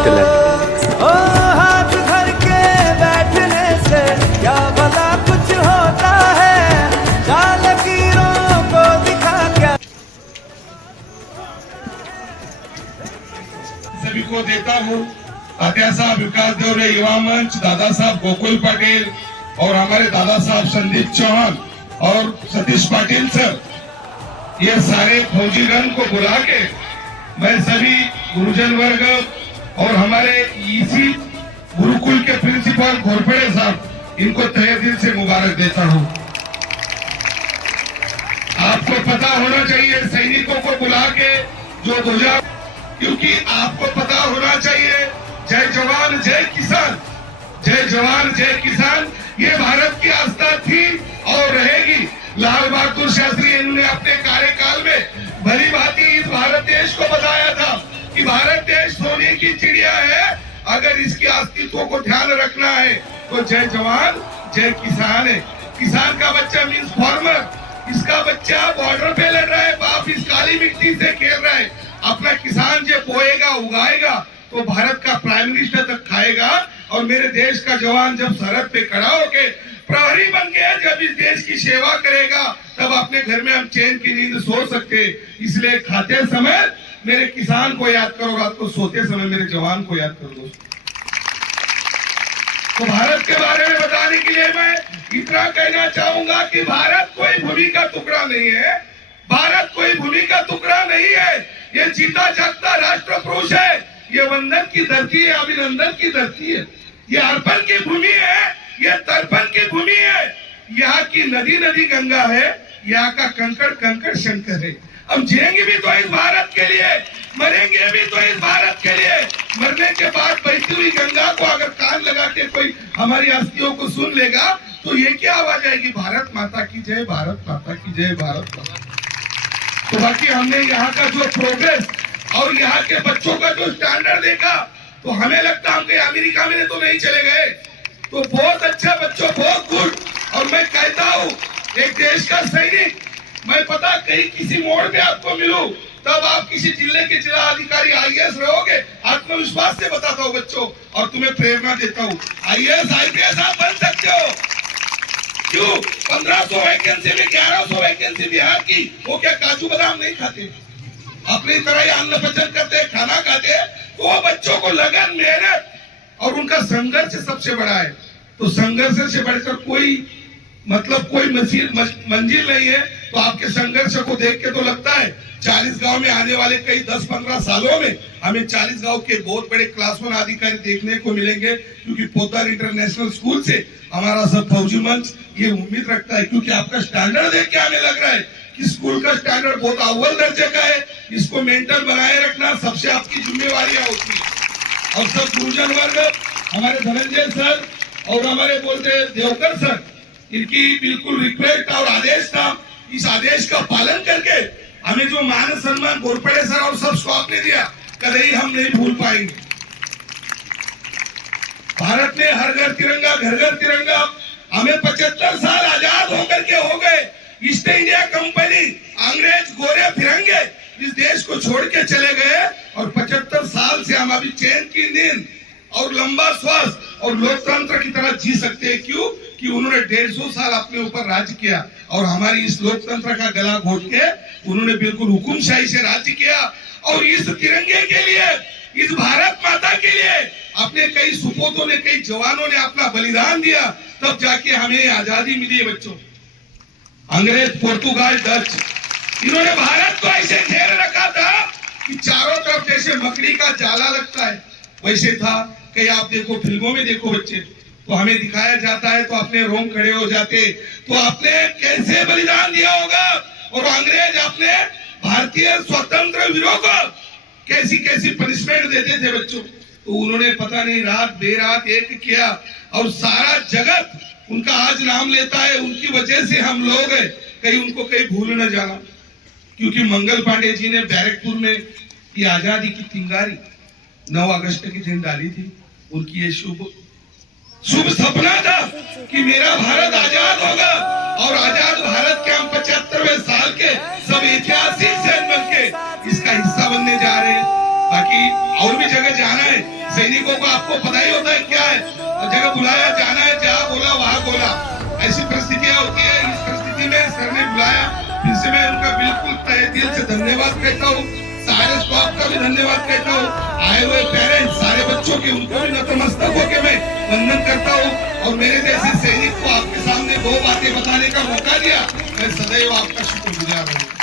Title है। ओ हाथ धर के बैठने से क्या भला कुछ होता है, क्या लकीरों को दिखा क्या। सभी को देता हूँ तात्या साहब विकास देवरे युवा मंच, दादा साहब गोकुल पटेल और हमारे दादा साहब संदीप चौहान और सतीश पाटिल सर, ये सारे फौजी रंग को बुला के मैं सभी गुरुजन वर्ग और हमारे इसी गुरुकुल के प्रिंसिपल घोरपड़े साहब, इनको तहे दिल से मुबारक देता हूँ। आपको पता होना चाहिए सैनिकों को बुला के जो ध्वजा, क्योंकि आपको पता होना चाहिए जय जवान जय किसान, जय जवान जय किसान ये भारत की आस्था थी और रहेगी। लाल बहादुर शास्त्री इन्होंने अपने कार्यकाल में भली भांति इस भारत देश को बताया था कि भारत देश सोने की चिड़िया है, अगर इसके अस्तित्व को ध्यान रखना है तो जय जवान जय किसान है। किसान का बच्चा मीन्स फार्मर, इसका बच्चा बॉर्डर पे लड़ रहा है, बाप इस काली मिट्टी से खेल रहा है। अपना किसान जो बोएगा उगाएगा तो भारत का प्राइम मिनिस्टर तक खाएगा, और मेरे देश का जवान जब सरहद पे खड़ा होके प्रहरी बन के जब इस देश की सेवा करेगा तब अपने घर में हम चैन की नींद सो सकते। इसलिए खाते समय मेरे किसान को याद करो, रात को सोते समय मेरे जवान को याद करो दोस्तों। तो भारत के बारे में बताने के लिए मैं इतना कहना चाहूंगा कि भारत कोई भूमि का टुकड़ा नहीं है, भारत कोई भूमि का टुकड़ा नहीं है, ये जीता जागता राष्ट्र पुरुष है, ये वंदन की धरती है, अभिनंदन की धरती है, ये अर्पण की भूमि है, ये तर्पण की भूमि है। यहाँ की नदी नदी गंगा है, यहाँ का कंकड़ कंकड़ शंकर है। हम जिएंगे भी तो इस भारत के लिए, मरेंगे भी तो इस भारत के लिए। मरने के बाद बहती हुई गंगा को अगर कान लगा के कोई हमारी अस्थियों को सुन लेगा तो ये क्या आवाज आएगी, भारत माता की जय, भारत माता की जय, भारत माता। तो बाकी हमने यहाँ का जो प्रोग्रेस और यहाँ के बच्चों का जो स्टैंडर्ड देखा तो हमें लगता हम कहीं अमेरिका में तो नहीं चले गए। तो बहुत अच्छा बच्चों, बहुत गुड। और मैं कहता हूँ एक देश का सैनिक, मैं पता कहीं किसी मोड़ पे आपको मिलूं तब आप किसी जिले के जिला अधिकारी IAS रहोगे, आत्मविश्वास से बताता हूँ बच्चों और तुम्हें प्रेरणा देता हूँ, IAS IPS आप बन सकते हो। क्यों? 1500 वैकेंसी में 1100 वैकेंसी बिहार की, वो क्या काजू बादाम नहीं खाते, अपनी तरह ही अन्न पचन करते, खाना खाते। तो वो बच्चों को लगन, मेहनत और उनका संघर्ष सबसे बड़ा है। तो संघर्ष से बढ़कर कोई मतलब कोई मंजिल नहीं है। तो आपके संघर्ष को देख के तो लगता है 40 गांव में आने वाले कई 10-15 सालों में हमें 40 गांव के बहुत बड़े क्लास 1 अधिकारी देखने को मिलेंगे, क्योंकि पोद्दार इंटरनेशनल स्कूल से हमारा सब फौजी मंच ये उम्मीद रखता है, क्योंकि आपका स्टैंडर्ड देख के हमें लग रहा है कि स्कूल का स्टैंडर्ड बहुत अव्वल दर्जे का है। इसको मेंटेन बनाए रखना सबसे आपकी जिम्मेवारियां होती है। और सब गुरुजन वर्ग, हमारे धनंजय सर और हमारे बोलते देवकर सर, इनकी बिल्कुल रिक्वेस्ट और आदेश था, इस आदेश का पालन करके हमें जो मान सम्मान घोरपड़े सर और सब स्टॉफ ने दिया कभी हम नहीं भूल पाएंगे। भारत में हर घर तिरंगा, घर घर तिरंगा। हमें 75 साल आजाद होकर के हो गए। ईस्ट इंडिया कंपनी, अंग्रेज गोरे फिरंगे इस देश को छोड़ के चले गए, और 75 साल से हम अभी चैन की नींद और लंबा श्वास और लोकतंत्र की तरह जी सकते हैं। क्यों? कि उन्होंने 150 साल अपने ऊपर राज किया, और हमारी इस लोकतंत्र का गला घोट के उन्होंने बिल्कुल हुकुमशाही से राज्य किया। और इस तिरंगे के लिए, इस भारत माता के लिए अपने कई सुपूतों ने, कई जवानों ने अपना बलिदान दिया, तब जाके हमें आजादी मिली है बच्चों। अंग्रेज, पुर्तगाल, डच, इन्होंने भारत को ऐसे घेर रखा था कि चारों तरफ जैसे मकड़ी का जाला लगता है वैसे था। कहीं आप देखो, फिल्मों में देखो बच्चे, तो हमें दिखाया जाता है तो अपने रोंग खड़े हो जाते। तो आपने कैसे बलिदान दिया होगा, और अंग्रेज अपने भारतीय स्वतंत्र वीरों को कैसी कैसी पनिशमेंट देते थे बच्चों। तो उन्होंने पता नहीं रात बेरात एक किया, और सारा जगत उनका आज नाम लेता है। उनकी वजह से हम लोग हैं, कहीं उनको कहीं भूल न जाना। क्योंकि मंगल पांडे जी ने बैरकपुर में ये आजादी की चिंगारी 9 अगस्त के दिन डाली थी। उनकी ये शुभ सपना था कि मेरा भारत आजाद होगा, और आजाद भारत के हम 75वें साल के सब ऐतिहासिक क्षण बन के इसका हिस्सा बनने जा रहे हैं। बाकी और भी जगह जाना है, सैनिकों को आपको पता ही होता है क्या है, जगह बुलाया जाना है, जहाँ बोला वहां बोला, ऐसी परिस्थितियां होती है। इस परिस्थिति में सर ने बुलाया, फिर से मैं उनका बिल्कुल तहे दिल से धन्यवाद कहता हूँ। सारे स्टाफ का भी धन्यवाद कहता हूँ। आए हुए पेरेंट्स, सारे बच्चों के, उनको भी नतमस्तक होकर मैं वंदन करता हूँ। और मेरे जैसे सैनिक को आपके सामने दो बातें बताने का मौका दिया, मैं सदैव आपका शुक्रगुजार हूँ।